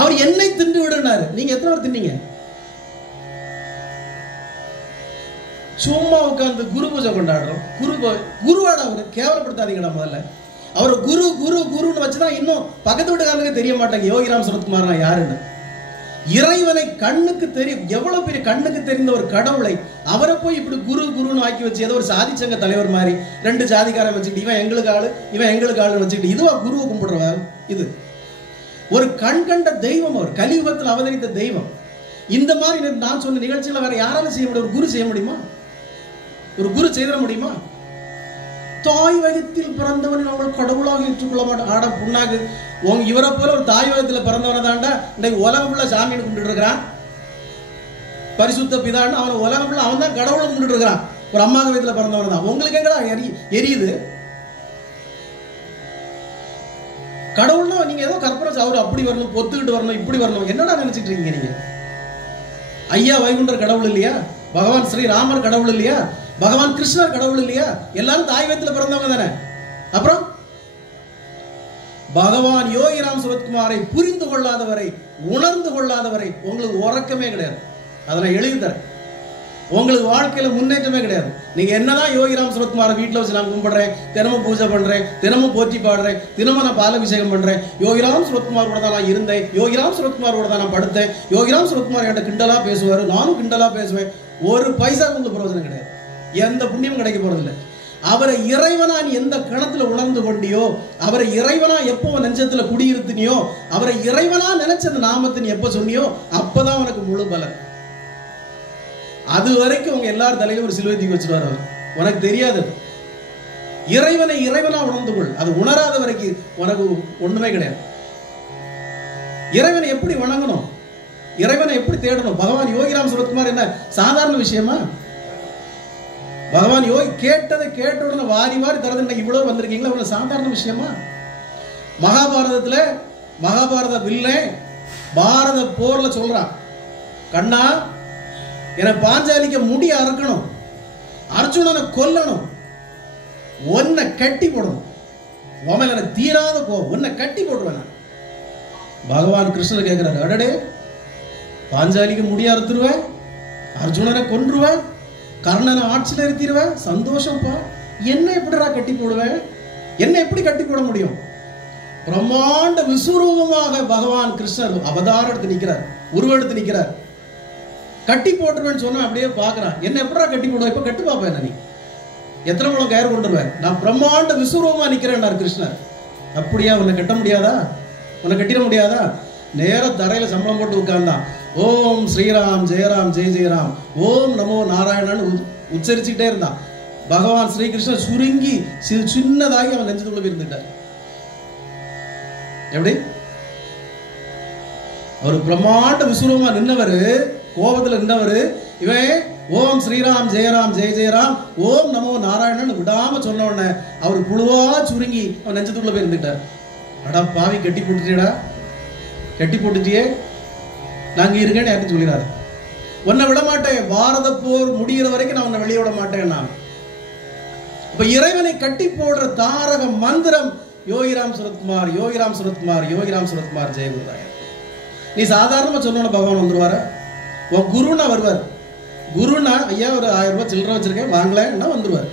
அவர் என்னை தின்று விடுனார். நீங்க எத்தனை பேர் தின்னீங்க? சும்மா உட்கார்ந்து குரு பூஜை கொண்டாடுறோம். குருவாட அவரு கேவலப்படுத்தாதீங்கடா. முதல்ல அவர் குரு குரு குருன்னு வச்சுதான் இன்னும் பக்கத்து வீட்டுக்காரனுக்கு தெரிய மாட்டாங்க யோகிராம் சுரத்குமார் யாருன்னு. இறைவனை கண்ணுக்கு தெரியும், எவ்வளவு பெரிய கண்ணுக்கு தெரிந்த ஒரு கடவுளை அவரை போய் இப்படி குரு குருன்னு ஆக்கி வச்சு ஏதோ ஒரு சாதி சங்க தலைவர் மாதிரி ரெண்டு ஜாதிக்காரன் வச்சுக்கிட்டு இவன் எங்களுக்கு ஆளு இவன் எங்களுக்கு ஆளுன்னு வச்சுக்கிட்டு இதுவா குருவை கும்பிடுறவர்? இது ஒரு கண் கண்ட தெய்வம், அவர் கலியுகத்தில் அவதரித்த தெய்வம். இந்த மாதிரி நான் சொன்ன நிகழ்ச்சியில வேற யாராலும் செய்ய முடியும்? ஒரு குரு செய்ய முடியுமா? ஒரு குரு செய்திட முடியுமா? தாய் வயத்தில் பிறந்தவன் அவள் கடவுளாக ஏற்றுக்கொள்ள மாட்டான். ஆட புண்ணாக்கு, இவரை போல ஒரு தாய் வயத்தில் பிறந்தவனை தாண்டா இன்னைக்கு உலகம் ஃபுல்லா சாமின்னு கும்பிட்டு இருக்கிறான். பரிசுத்த பிதான்னு அவன் உலகம் ஃபுல்லா அவன் தான் கடவுளை கும்பிட்டு இருக்கிறான். ஒரு அம்மா வயத்தில் பிறந்தவன் தான். உங்களுக்கு எங்கடா எரியுது? கடவுள்னா நீங்க ஏதோ கற்பனை, அவர் அப்படி வரணும், பொத்துக்கிட்டு வரணும், இப்படி வரணும், என்னடா நினைச்சிட்டு இருக்கீங்க நீங்க? ஐயா வைகுண்டர் கடவுள் இல்லையா? பகவான் ஸ்ரீராமர் கடவுள் இல்லையா? பகவான் கிருஷ்ணர் கடவுள் இல்லையா? எல்லாரும் தாய் வயத்தில் பிறந்தவங்க தானே. அப்புறம் பகவான் யோகிராம் சுரத்குமாரை புரிந்து கொள்ளாதவரை, உணர்ந்து கொள்ளாதவரை உங்களுக்கு உறக்கமே கிடையாது. அதை நான் எழுதி தரேன். உங்களுக்கு வாழ்க்கையில முன்னேற்றமே கிடையாது. நீங்க என்னதான் யோகிராம் சுரத்குமாரை வீட்டில் வச்சு நான் கும்பிடுறேன், தினமும் பூஜை பண்றேன், தினமும் போற்றி பாடுறேன், தினமும் நான் பாலாபிஷேகம் பண்றேன், யோகிராம் சுரத்குமார் கூட தான் நான் இருந்தேன், யோகிராம் சுரத்குமார் கூட தான் நான் படுத்தேன், யோகிராம் சுரத்குமார் என்கிட்ட கிண்டலா பேசுவாரு, நானும் கிண்டலா பேசுவேன், ஒரு பைசா உங்களுக்கு பிரயோஜனம் கிடையாது. எந்த புண்ணியம் கிடைக்க போறதில்லை. அவரை இறைவனா நீ எந்த கணத்துல உணர்ந்து கொண்டியோ, அவரை இறைவனா எப்போ நெஞ்சத்துல குடியிருத்தினியோ, அவரை இறைவனா நினைச்ச அந்த நாமத்தை நீ எப்ப சொன்னியோ அப்பதான் உனக்கு முழு பலன். அது வரைக்கும் உங்க எல்லாரும் தலையில ஒரு சிலுவை தூக்கி வச்சுருவார் அவர். உனக்கு தெரியாது. இறைவனை இறைவனா உணர்ந்து கொள். அது உணராத வரைக்கும் உனக்கு ஒண்ணுமே கிடையாது. இறைவனை எப்படி வணங்கணும், இறைவனை எப்படி தேடணும்? பகவான் யோகிராம் சுரத்குமார் என்ன சாதாரண விஷயமா? பகவான் யோகி கேட்டதை கேட்ட உடனே வாரி வாரி தரது இன்னைக்கு இவ்வளவு வந்திருக்கீங்களா? இவ்வளவு சாதாரண விஷயமா? மகாபாரதத்துல மகாபாரத வில்லன் பாரத போர்ல சொல்றான், கண்ணா என பாஞ்சாலிக்க முடி அறுக்கணும், அர்ஜுனனை கொல்லணும், ஒன்னை கட்டி போடணும், உன் எனக்கு தீராத கோவம், ஒன்னை கட்டி போடுவேன். பகவான் கிருஷ்ணர் கேட்கிறாரு, அடடே பாஞ்சாலிக்கு முடி அறுத்துருவேன், அர்ஜுனனை கொன்றுவேன், கர்ணனை ஆட்சியில் இருத்திடுவேன், சந்தோஷம்ப்பா, என்ன எப்படிடா கட்டி போடுவேன்? என்ன எப்படி கட்டி போட முடியும்? பிரம்மாண்ட விஸ்வரூபமாக பகவான் கிருஷ்ணர் அவதாரம் எடுத்து நிற்கிறார், உருவெடுத்து நிற்கிறார். கட்டி போட்டுருவேன்னு சொன்னா அப்படியே பார்க்குறான், என்ன எப்படா கட்டி போடுவேன்? இப்போ கட்டு பார்ப்பேன், நீ எத்தனை மூலம் கயிறு கொண்டுருவேன், நான் பிரம்மாண்ட விஸ்வரூபமா நிற்கிறேன் கிருஷ்ணர். அப்படியா? உன்னை கட்ட முடியாதா? உன்னை கட்டிட முடியாதா? நேர தரையில சம்பளம் போட்டு உட்கார்ந்தான். ஓம் ஸ்ரீராம் ஜெயராம் ஜெய ஜெயராம், ஓம் நமோ நாராயணன்னு உச்சரிச்சுக்கிட்டே இருந்தான். பகவான் ஸ்ரீகிருஷ்ணன் சுருங்கி சின்னதாகி அவன் நெஞ்சத்துக்குள்ள இருந்துட்டார். எப்படி? ஒரு பிரம்மாண்ட விஸ்வரூபமா நின்னவர், கோபத்துல நின்றவர், இவன் ஓம் ஸ்ரீராம் ஜெயராம் ஜெய ஜெயராம் ஓம் நமோ நாராயணன் விடாம சொன்ன உடனே அவர் புழுவா சுருங்கி அவன் நெஞ்சத்துக்குள்ள போய் இருந்துட்டார். அடா பாவி, கட்டி போட்டுட்டியடா, கட்டி போட்டுட்டியே, நாங்க இருக்கேன்னு யாருக்கு சொல்லிடாரு. உன்னை விட மாட்டேன், பாரத போர் முடிகிற வரைக்கும் நான் உன்னை வெளியே விட மாட்டேன். நான் இப்ப இறைவனை கட்டி போடுற தாரக மந்திரம் யோகிராம் சுரத்குமார், யோகிராம் சுரத்குமார், யோகிராம் சுரத்குமார் ஜெயகுருதாயர். நீ சாதாரணமா சொன்ன பகவான் வந்துருவார, உன் குருன்னா வருவார். குருனா ஐயா ஒரு 1000 ரூபாய் சில்லறை வச்சிருக்கேன் வாங்கலன்னா வந்துருவார்.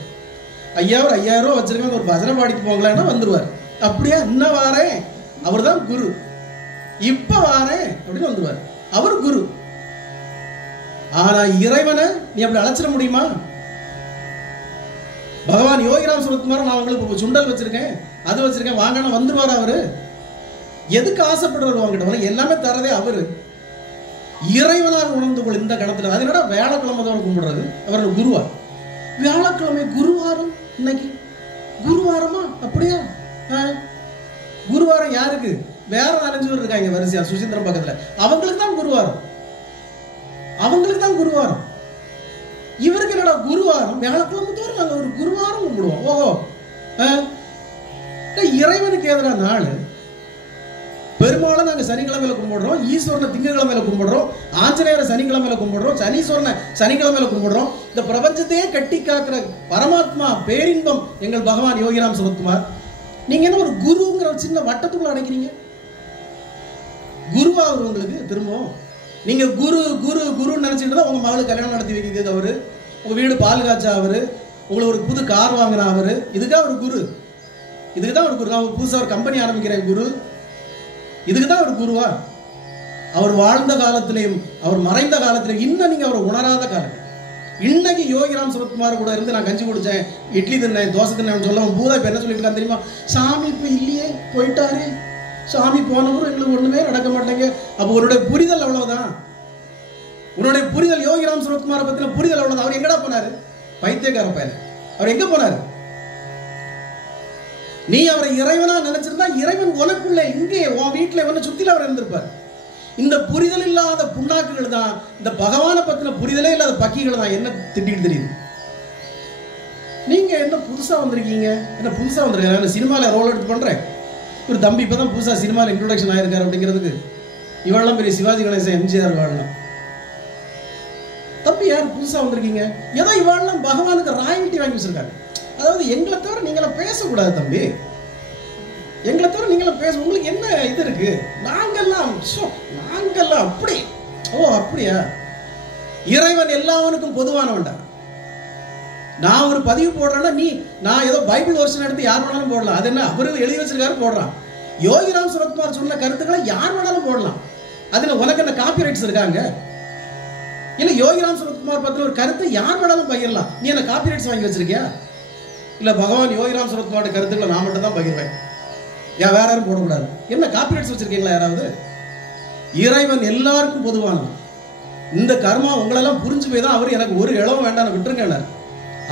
ஐயா ஒரு 5000 ரூபாய் வச்சிருக்கேன் ஒரு பஜனை பாடிக்கு போங்களேன்னா வந்துருவார். அப்படியா இன்னும் வாரேன், அவர் தான் குரு, இப்ப வாரேன் அப்படின்னு வந்துருவார். அவர் குரு. ஆனா இறைவனை நீ அப்படி அழைச்சிட முடியுமா? பகவான் யோகிராம் சுரத்குமார் நான் உங்களுக்கு சுண்டல் வச்சிருக்கேன், அது வச்சிருக்கேன் வாங்கன்னா வந்துருவார். அவரு எதுக்கு ஆசைப்படுறாரு? வாங்கிட்ட எல்லாமே தரதே அவரு. இறைவனாக உணர்ந்து கொள் இந்த கணத்துல. அது என்னடா வியாழக்கிழமை தான் கும்பிடுறது, அவர் குருவா? வியாழக்கிழமை குருவாரம், இன்னைக்கு குருவாரமா? அப்படியா? குருவாரம் யாருக்கு? வேற 4-5 பேர் இருக்காங்க வரிசையா சுசீந்திரம் பக்கத்துல, அவங்களுக்கு தான் குருவாரம், அவங்களுக்கு தான் குருவாரம். இவருக்கு என்னடா குருவாரம்? வியாழக்கிழமை தோறும் நாங்க ஒரு குருவாரம் கும்பிடுவோம். ஓஹோ, இறைவனுக்கு எதிரான நாள். பெருமாளை நாங்க சனிக்கிழமையில கும்பிடுறோம், ஈஸ்வரனை திங்கக்கிழமையில கும்பிடுறோம், ஆஞ்சநேயரை சனிக்கிழமையில கும்பிடுறோம், சனீஸ்வரனை சனிக்கிழமையில கும்பிடுறோம். இந்த பிரபஞ்சத்தையே கட்டி காக்கிற பரமாத்மா பேரின்பம் எங்கள் பகவான் யோகிராம் சுரத்குமார். நீங்க என்ன ஒரு குருங்கிற சின்ன வட்டத்துக்குள்ள அடைக்கிறீங்க? குருவா அவர் உங்களுக்கு திரும்பவும்? நீங்க குரு குரு குருன்னு நினைச்சிட்டு தான் உங்க மகளுக்கு கல்யாணம் நடத்தி வைக்கிறது அவரு, உங்க வீடு பால் காய்ச்சா அவரு, உங்களுக்கு ஒரு புது கார் வாங்கினா அவரு, இதுதான் ஒரு குரு. இதுக்கு தான் ஒரு குரு. நான் புதுசாக ஒரு கம்பெனி ஆரம்பிக்கிறேன் குரு, இதுக்கு தான் ஒரு குருவா? அவர் வாழ்ந்த காலத்திலையும் அவர் மறைந்த காலத்திலையும் இன்னும் நீங்க அவரை உணராத காலம். இன்னைக்கு யோகிராம் சுரத்குமார் கூட இருந்து நான் கஞ்சி குடிச்சேன், இட்லி தின்னேன், தோசை தின்னேன் சொல்ல பூதா இப்ப என்ன சொல்லிட்டு இருக்கான் தெரியுமா? சாமி இப்ப இல்லையே, போயிட்டாரு, சாமி போனவரும் எங்களுக்கு ஒண்ணுமே நடக்க மாட்டேங்க. அப்ப உன்னுடைய புரிதல் அவ்வளவுதான். உன்னுடைய புரிதல் யோகிராம் சுரத்குமாரை பத்தின புரிதல் அவ்வளவுதான். அவர் எங்கடா போனாரு? பைத்தியக்கார பையன், அவர் எங்க போனாரு? நீ அவரை இறைவனா நினைச்சிருந்தா இறைவன் உனக்குள்ள இங்கே உன் வீட்டுல வந்து சுத்தில அவர் இருந்திருப்பார். இந்த புரிதல் இல்லாத புண்ணாக்குகள் தான், இந்த பகவானை பத்தின புரிதலே இல்லாத பக்கிகள் தான் என்ன திட்டிட்டு தெரியுது. நீங்க என்ன புதுசா வந்திருக்கீங்க, என்ன புதுசா வந்திருக்காங்க, சினிமால ரோல் எடுத்து பண்றேன், ஒரு தம்பி இப்பதான் புதுசா சினிமால இன்ட்ரோடக்ஷன் ஆயிருக்காரு அப்படிங்கிறதுக்கு இவாள்லாம் பெரிய சிவாஜி கணேசன் எம்ஜிஆர் வாழலாம். தம்பி யார் புதுசா வந்திருக்கீங்க, ஏதோ இவாள்லாம் பகவானுக்கு ராயல்ட்டி வாங்கி வச்சிருக்காங்க. அதாவது எங்களை தவிர நீங்களாம் பேசக்கூடாது தம்பி, எங்களை தவிர நீங்களாம் பேச, உங்களுக்கு என்ன இது இருக்கு? நாங்கெல்லாம் அப்படி. ஓ அப்படியா? இறைவன் எல்லாவனுக்கும் பொதுவானவன்டா. நான் ஒரு பதிவு போடுறேன்னா நான் ஏதோ பைபிள் வருஷன் எடுத்து யார் வேணாலும் போடலாம். அது என்ன அவரு எழுதி வச்சிருக்காரு போடுறான். யோகிராம் சுரத்குமார் சொன்ன கருத்துக்களை யார் வேணாலும் போடலாம். அதுல உனக்கு என்ன காப்பி ரைட்ஸ் இருக்காங்க? இல்ல யோகிராம் சுரத்குமார் பத்தின ஒரு கருத்தை யார் வேணாலும் பகிரலாம். நீ என்ன காப்பி ரைட்ஸ் வாங்கி வச்சிருக்கியா? இல்ல பகவான் யோகிராம் சுரத்குமாரோட கருத்துக்களை நான் மட்டும் தான் பகிர்வேன், வேற யாரும் போடக்கூடாது. என்ன காப்பி ரைட்ஸ் வச்சிருக்கீங்களா யாராவது? இறைவன் எல்லாருக்கும் பொதுவானவன். இந்த கர்மா உங்களெல்லாம் புரிஞ்சு போய் தான் அவர் எனக்கு ஒரு இளவும் வேண்டாம் விட்டுருங்க,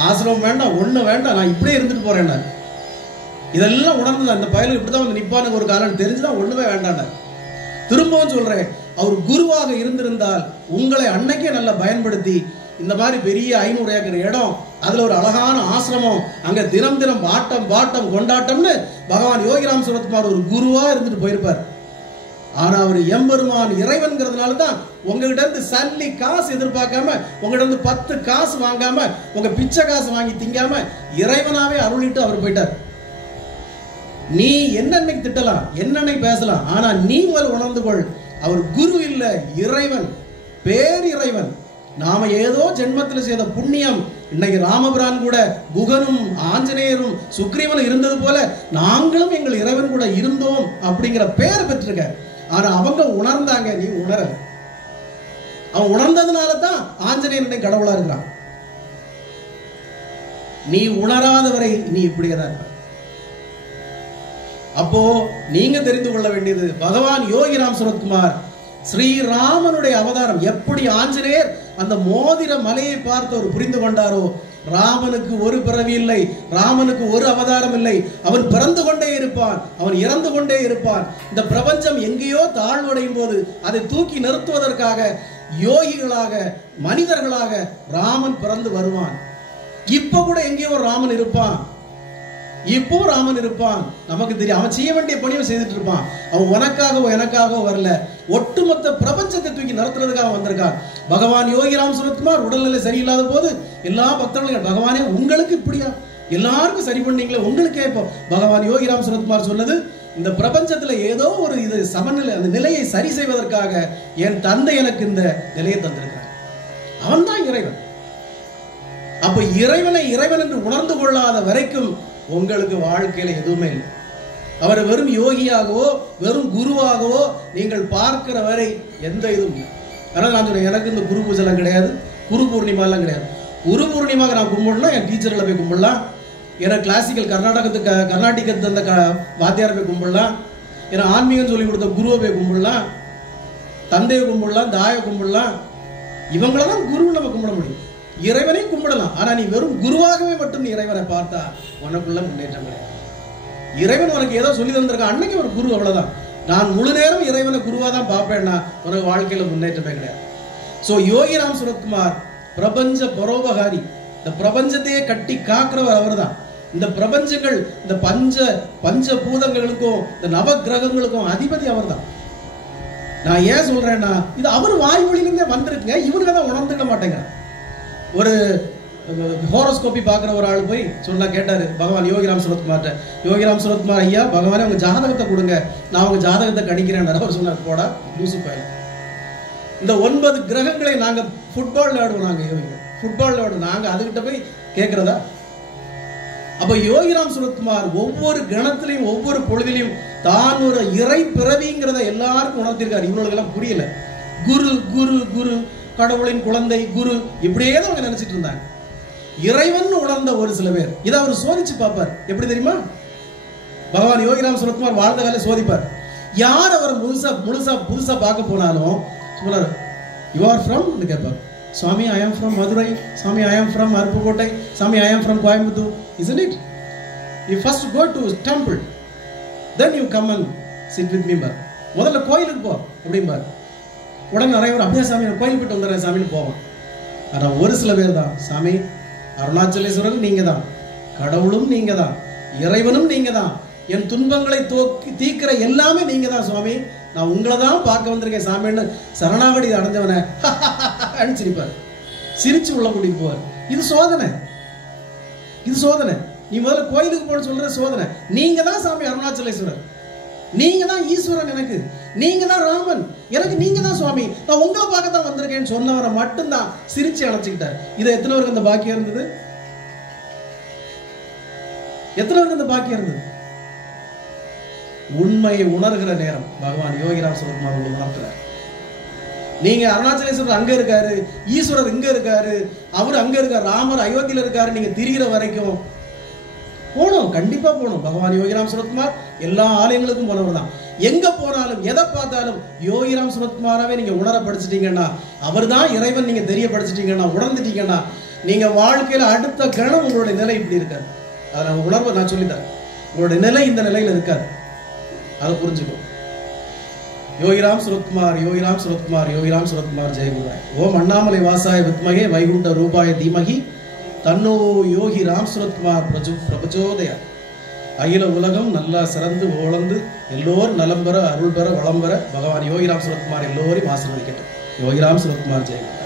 ஆசிரமம் வேண்டாம், ஒண்ணு வேண்டாம், நான் இப்படியே இருந்துட்டு போறேன். இதெல்லாம் உணர்ந்துதான் இந்த பயலுக்கு இப்படிதான் வந்து நிப்பானுக்கு ஒரு காலம் தெரிஞ்சுதான் ஒண்ணுமே வேண்டாம். திரும்பவும் சொல்றேன், அவர் குருவாக இருந்திருந்தால் உங்களை அன்னைக்கே நல்லா பயன்படுத்தி இந்த மாதிரி பெரிய 500 ஏக்கர் இடம், அதுல ஒரு அழகான ஆசிரமம், அங்க தினம் தினம் ஆட்டம் பாட்டம் கொண்டாட்டம்னு பகவான் யோகிராம் சுரத்குமார் ஒரு குருவா இருந்துட்டு போயிருப்பார். ஆனா அவர் எம்பெருமான் இறைவன்கிறதுனால தான் உங்ககிட்ட இருந்து சல்லி காசு எதிர்பார்க்காம, உங்ககிட்ட இருந்து 10 காசு வாங்காம, உங்க பிச்சை காசு வாங்கி திங்காம இறைவனாவே அருளிட்டு அவர் போயிட்டார். நீ என்னன்னைக்கு திட்டலாம், என்னன்னைக்கு பேசலாம், ஆனா நீ முதல் உணர்ந்து கொள், அவர் குரு இல்ல, இறைவன், பேரிறைவன். நாம ஏதோ ஜென்மத்தில் செய்த புண்ணியம், இன்னைக்கு ராமபிரான் கூட குகனும் ஆஞ்சநேயரும் சுக்ரீவனும் இருந்தது போல நாங்களும் எங்கள் இறைவன் கூட இருந்தோம் அப்படிங்கிற பெயர் பெற்றிருக்க. ஆனா அவங்க உணர்ந்தாங்க, நீ உணரல. அவன் உணர்ந்ததுனால தான் ஆஞ்சநேயன் கடவுளா இருக்கிறான். நீ உணராதவரை நீ இப்படியே தான் இருக்க. அப்போ நீங்க தெரிந்து கொள்ள வேண்டியது, பகவான் யோகிராம் சுரத்குமார் ஸ்ரீராமனுடைய அவதாரம். எப்படி ஆஞ்சநேயர் அந்த மோதிர மலையை பார்த்து அவர் புரிந்து கொண்டாரோ, ராமனுக்கு ஒரு பிறவி இல்லை, ராமனுக்கு ஒரு அவதாரம் இல்லை. அவன் பிறந்து கொண்டே இருப்பான், அவன் இறந்து கொண்டே இருப்பான். இந்த பிரபஞ்சம் எங்கேயோ தாழ்வடையும் போது அதை தூக்கி நிறுத்துவதற்காக யோகிகளாக மனிதர்களாக ராமன் பிறந்து வருவான். இப்ப கூட எங்கேயோ ராமன் இருப்பான், இப்போ ராமன் இருப்பான். நமக்கு தெரியும், அவன் செய்ய வேண்டிய பணியை செய்துட்டு இருப்பான். அவன் உனக்காகவோ எனக்காகவோ வரல, ஒட்டுமொத்த பிரபஞ்சத்தை தூக்கி நடத்துறதுக்காக வந்திருக்கான். பகவான் யோகிராம் சுரத்குமார் உடல்நிலை சரியில்லாத போது எல்லா பக்தர்களும் பகவானே உங்களுக்கு இப்படியா, எல்லாருக்கும் சரி பண்ணீங்களே, உங்களுக்கே இப்போ பகவான் யோகிராம் சுரத்குமார் சொன்னது, இந்த பிரபஞ்சத்துல ஏதோ ஒரு இது சமநிலை, அந்த நிலையை சரி செய்வதற்காக என் தந்தை எனக்கு இந்த நிலையை தந்திருக்கிறார். அவன் தான் இறைவன். அப்ப இறைவனை இறைவன் என்று உணர்ந்து கொள்ளாத வரைக்கும் உங்களுக்கு வாழ்க்கையில எதுவுமே இல்லை. அவரை வெறும் யோகியாகவோ வெறும் குருவாகவோ நீங்கள் பார்க்கிற வரை எந்த இதுவும் இல்லை. ஆனால் நான் சொல்றேன், எனக்கு இந்த குரு பூஜை எல்லாம் கிடையாது, குரு பூர்ணிமா எல்லாம் கிடையாது. குரு பூர்ணிமாக நான் கும்பிடலாம், என் டீச்சர்களை போய் கும்பிடலாம், எனக்கு கிளாசிக்கல் கர்நாடிகத்து அந்த வாத்தியாரை போய் கும்பிடலாம், எனக்கு ஆன்மீகம் சொல்லி கொடுத்த குருவை போய் கும்பிடலாம், தந்தையை கும்பிடலாம், தாயை கும்பிடலாம். இவங்களதான் குரு நம்ம கும்பிட முடியும். இறைவனை கும்பிடலாம், ஆனா நீ வெறும் குருவாகவே மட்டும் நீ இறைவனை பார்த்தா உனக்குள்ள முன்னேற்றம் கிடையாது. இறைவன் உனக்கு ஏதோ சொல்லி தந்திருக்க அன்னைக்கு ஒரு குரு, அவ்வளவுதான். நான் முழு நேரம் இறைவனை குருவா தான் பார்ப்பேன்னா உனக்கு வாழ்க்கையில முன்னேற்றமே கிடையாது. சோ யோகிராம் சுரத்குமார் பிரபஞ்ச பரோபகாரி, இந்த பிரபஞ்சத்தையே கட்டி காக்கிறவர் அவர் தான். இந்த பிரபஞ்சங்கள், இந்த பஞ்ச பூதங்களுக்கும் இந்த நவ கிரகங்களுக்கும் அதிபதி அவர் தான். நான் ஏன் சொல்றேன்னா, இது அவர் வாய்மொழியிலிருந்தே வந்திருக்குங்க, இவனுக்கு தான் உணர்ந்துக்க மாட்டேங்க. ஒரு ஹோரோஸ்கோப்பி பார்க்குற ஒரு ஆள் போய் சொன்னா கேட்டாரு பகவான் யோகிராம் சுரத்குமார்ட்ட, யோகிராம் சுரத்குமார் ஐயா, பகவானே உங்க ஜாதகத்தை கொடுங்க, நான் உங்க ஜாதகத்தை கணிக்கிறேன். அவர் சொன்னார், போடா லூசு பாய், இந்த 9 கிரகங்களை நாங்க ஃபுட்பால் விளையாடுவோம், நாங்க யோகிகள் ஃபுட்பால் விளையாடுவோம், நாங்க அதுகிட்ட போய் கேட்கிறதா? அப்ப யோகிராம் சுரத்குமார் ஒவ்வொரு கணத்திலையும் ஒவ்வொரு பொழுதிலையும் தான் ஒரு இறை பிறவிங்கிறத எல்லாருக்கும் உணர்த்திருக்காரு. இவங்களுக்கெல்லாம் புரியல. குரு குரு குரு, கடவுளின் குழந்தை குரு, இப்படியே தான் அவங்க நினைச்சிட்டு இருந்தாங்க. இறைவன் உணர்ந்த ஒரு சில பேர் இதை அவர் சோதிச்சு பார்ப்பார். எப்படி தெரியுமா? பகவான் யோகிராம் சுரத்குமார் வாழ்ந்த கால சோதிப்பார். யார் அவர் புதுசா பார்க்க போனாலும் சொன்னார், யூ ஆர் ஃப்ரம் கேட்பார். சுவாமி I am from Madurai, Swami I am from Aruppukottai, Swamy I am from Coimbatore. Isn't it? You first go to temple, then you come and sit with me. முதல்ல கோயிலுக்கு போ அப்படிம்பார். உடனே நிறைய பேர் அப்படியே சாமி கோயில் போயிட்டு வந்துடுறேன் சாமின்னு போவான். ஆனால் ஒரு சில பேர் தான், சாமி அருணாச்சலேஸ்வரன் நீங்க தான், கடவுளும் நீங்க தான், இறைவனும் நீங்க தான், என் துன்பங்களை தீக்கிற எல்லாமே நீங்க தான் சுவாமி, நான் உங்களை தான் பார்க்க வந்திருக்கேன் சாமின்னு சரணாகதி அடைஞ்சவனை சிரிப்பார். சிரிச்சு உள்ள கூட்டிட்டு போவார். இது சோதனை, இது சோதனை. நீ முதல்ல கோயிலுக்கு போன சொல்ற சோதனை. நீங்க தான் சாமி அருணாச்சலேஸ்வரர், நீங்க தான் ஈஸ்வரன், எனக்கு நீங்க தான் ராமன், எனக்கு நீங்க தான் சுவாமி, நான் உங்களை பார்க்க தான் வந்திருக்கேன்னு சொன்னவரை மட்டும்தான் சிரிச்சு அணைச்சுக்கிட்டார். இதை எத்தனை பேருக்கு இந்த பாக்கியம் இருந்தது? எத்தனை பேருக்கு இந்த பாக்கியம் இருந்தது? உண்மையை உணர்கிற நேரம் பகவான் யோகிராம் சுரத்குமார் உணர்த்துறார். நீங்க அருணாச்சலேஸ்வரர் அங்க இருக்காரு, ஈஸ்வரர் இங்க இருக்காரு, அவர் அங்க இருக்காரு, ராமர் அயோத்தியில இருக்காரு, நீங்க திரிகிற வரைக்கும் போனோம், கண்டிப்பா போனோம். பகவான் யோகிராம் சுரத்குமார் எல்லா ஆலயங்களுக்கும் போனவர் தான். எங்க போனாலும் எதை பார்த்தாலும் யோகிராம் சுரத்குமாராவே நீங்க உணரப்படுத்திட்டீங்கன்னா, அவர் தான் இறைவன் நீங்க தெரியப்படுத்திட்டீங்கன்னா, உணர்ந்துட்டீங்கன்னா, நீங்க வாழ்க்கையில அடுத்த கணம் உங்களுடைய நிலை இப்படி இருக்காது. அதை உணர்வை நான் சொல்லித்தரேன். உங்களுடைய நிலை இந்த நிலையில இருக்காது, அதை புரிஞ்சுக்கோ. யோகிராம் சுரத்குமார், யோகிராம் சுரத்குமார், யோகிராம் சுரத்குமார் ஜெயகுராய். ஓம் அண்ணாமலை வாசாய வித்மகே வைகுண்ட ரூபாய தீமகி தன்னோ யோகி ராம் சுரத்குமார் பிரபஜோதயா. அகில உலகம் நல்லா சிறந்து ஓளந்து எல்லோரும் நலம் பெற அருள் பெற வளம் பெற பகவான் யோகிராம் சுரத்குமார் எல்லோரையும் ஆசீர்வதிக்கட்டும். யோகிராம் சுரத்குமார் ஜெயகுராய்.